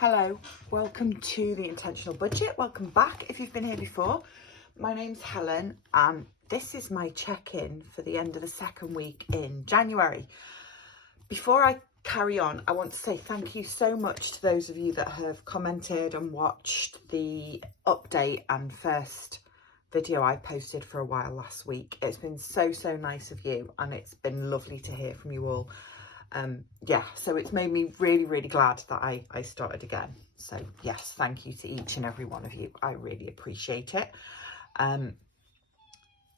Hello, welcome to The Intentional Budget. Welcome back if you've been here before. My name's Helen and this is my check-in for the end of the second week in January. Before I carry on, I want to say thank you so much to those of you that have commented and watched the update and first video I posted for a while last week. It's been so nice of you and it's been lovely to hear from you all. So it's made me really glad that I started again. So yes, thank you to each and every one of you. I really appreciate it. End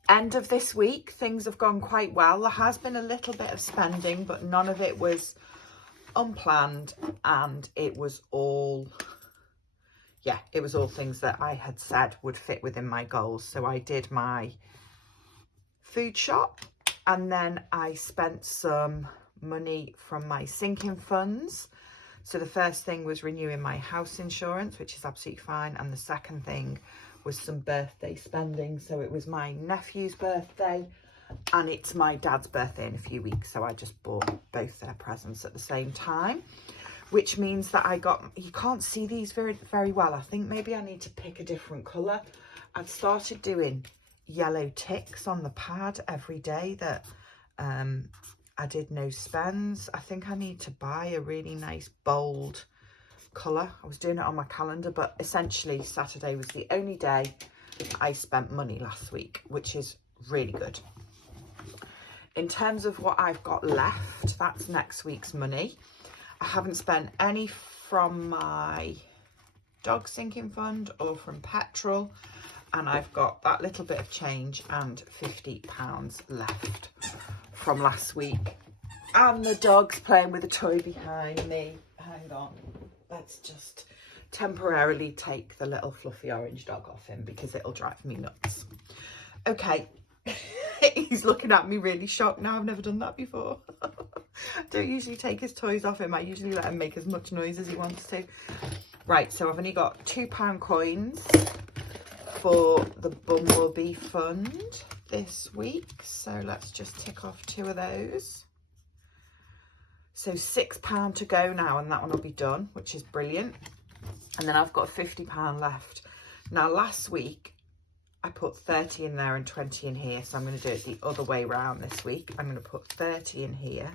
of this week, things have gone quite well. There has been a little bit of spending, but none of it was unplanned, and it was all things that I had said would fit within my goals. So I did my food shop, and then I spent some money from my sinking funds. So the first thing was renewing my house insurance, which is absolutely fine, and the second thing was some birthday spending. So it was my nephew's birthday and it's my dad's birthday in a few weeks, so I just bought both their presents at the same time, which means that I got, you can't see these very well. I think maybe I need to pick a different colour. I'd started doing yellow ticks on the pad every day that I did no spends. I think I need to buy a really nice bold colour. I was doing it on my calendar, but essentially Saturday was the only day I spent money last week, which is really good. In terms of what I've got left, that's next week's money. I haven't spent any from my dog sinking fund or from petrol, and I've got that little bit of change and £50 left from last week. And the dog's playing with a toy behind me. Hang on, let's just temporarily take the little fluffy orange dog off him because it'll drive me nuts. Okay. He's looking at me really shocked now. I've never done that before. I don't usually take his toys off him. I usually let him make as much noise as he wants to. Right, so I've only got £2 coins for the Bumblebee Fund this week. So let's just tick off 2 of those. So £6 to go now, and that one will be done, which is brilliant. And then I've got £50 left. Now last week, I put 30 in there and 20 in here. So I'm going to do it the other way around this week. I'm going to put 30 in here.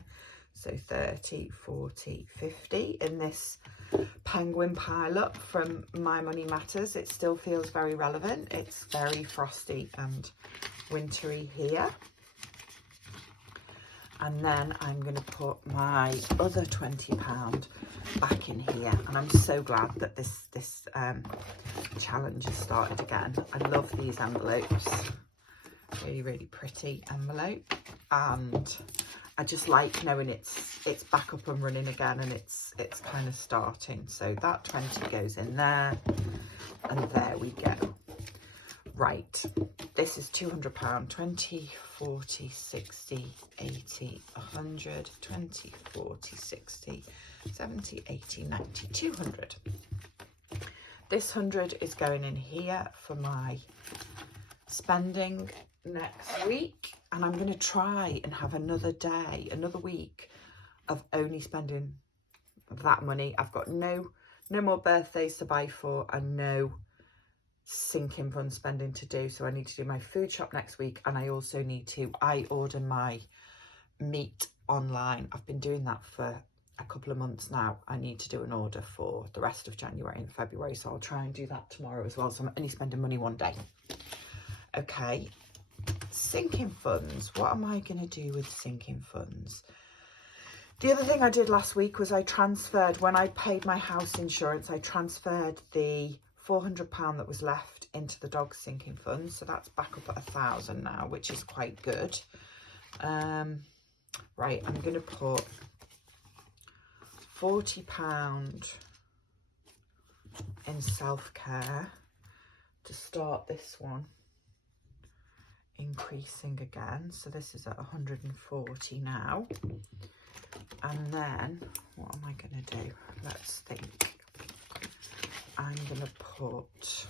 So 30, 40, 50 in this penguin pile up from My Money Matters. It still feels very relevant. It's very frosty and wintry here. And then I'm going to put my other £20 back in here. And I'm so glad that this challenge has started again. I love these envelopes. Really pretty envelope. And I just like knowing it's back up and running again, and it's kind of starting. So that 20 goes in there, and there we go. Right, this is £200, 20, 40, 60, 80, 100, 20, 40, 60, 70, 80, 90, 200. This 100 is going in here for my spending next week, and I'm going to try and have another week of only spending that money. I've got no more birthdays to buy for and no sinking fund spending to do. So I need to do my food shop next week, and I also need to, I order my meat online. I've been doing that for a couple of months now. I need to do an order for the rest of January and February, so I'll try and do that tomorrow as well. So I'm only spending money one day. Okay, sinking funds. What am I going to do with sinking funds? The other thing I did last week was I transferred, when I paid my house insurance, I transferred the £400 that was left into the dog sinking fund. So that's back up at 1,000 now, which is quite good. Right, I'm going to put £40 in self-care to start this one increasing again. So this is at 140 now. And then what am I going to do? Let's think. I'm going to put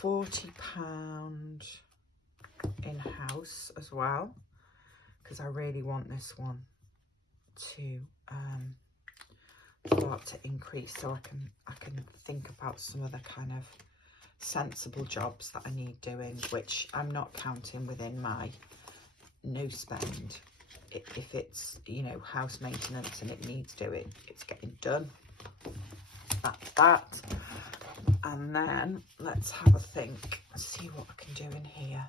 £40 in house as well, because I really want this one to start to increase, so I can think about some other kind of sensible jobs that I need doing, which I'm not counting within my no spend. If it's, you know, house maintenance and it needs doing, it's getting done. That's that. And then let's have a think, see what I can do in here.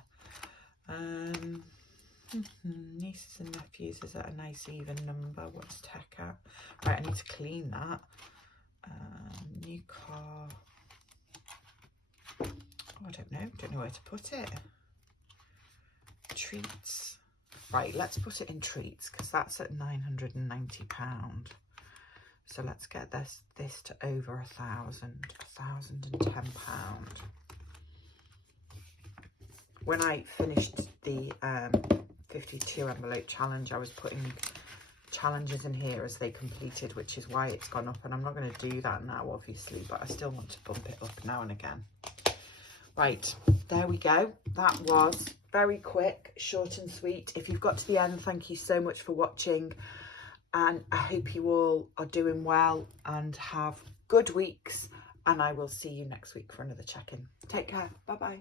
Nieces and nephews is at a nice even number. What's tech at? Right, I need to clean that. New car. Oh, I don't know where to put it. Treats. Right, let's put it in treats because that's at £990. So let's get this to over £1,010. When I finished the 52 envelope challenge, I was putting challenges in here as they completed, which is why it's gone up, and I'm not going to do that now obviously, but I still want to bump it up now and again. Right, there we go. That was very quick, short and sweet. If you've got to the end, thank you so much for watching, and I hope you all are doing well and have good weeks, and I will see you next week for another check-in. Take care. Bye bye.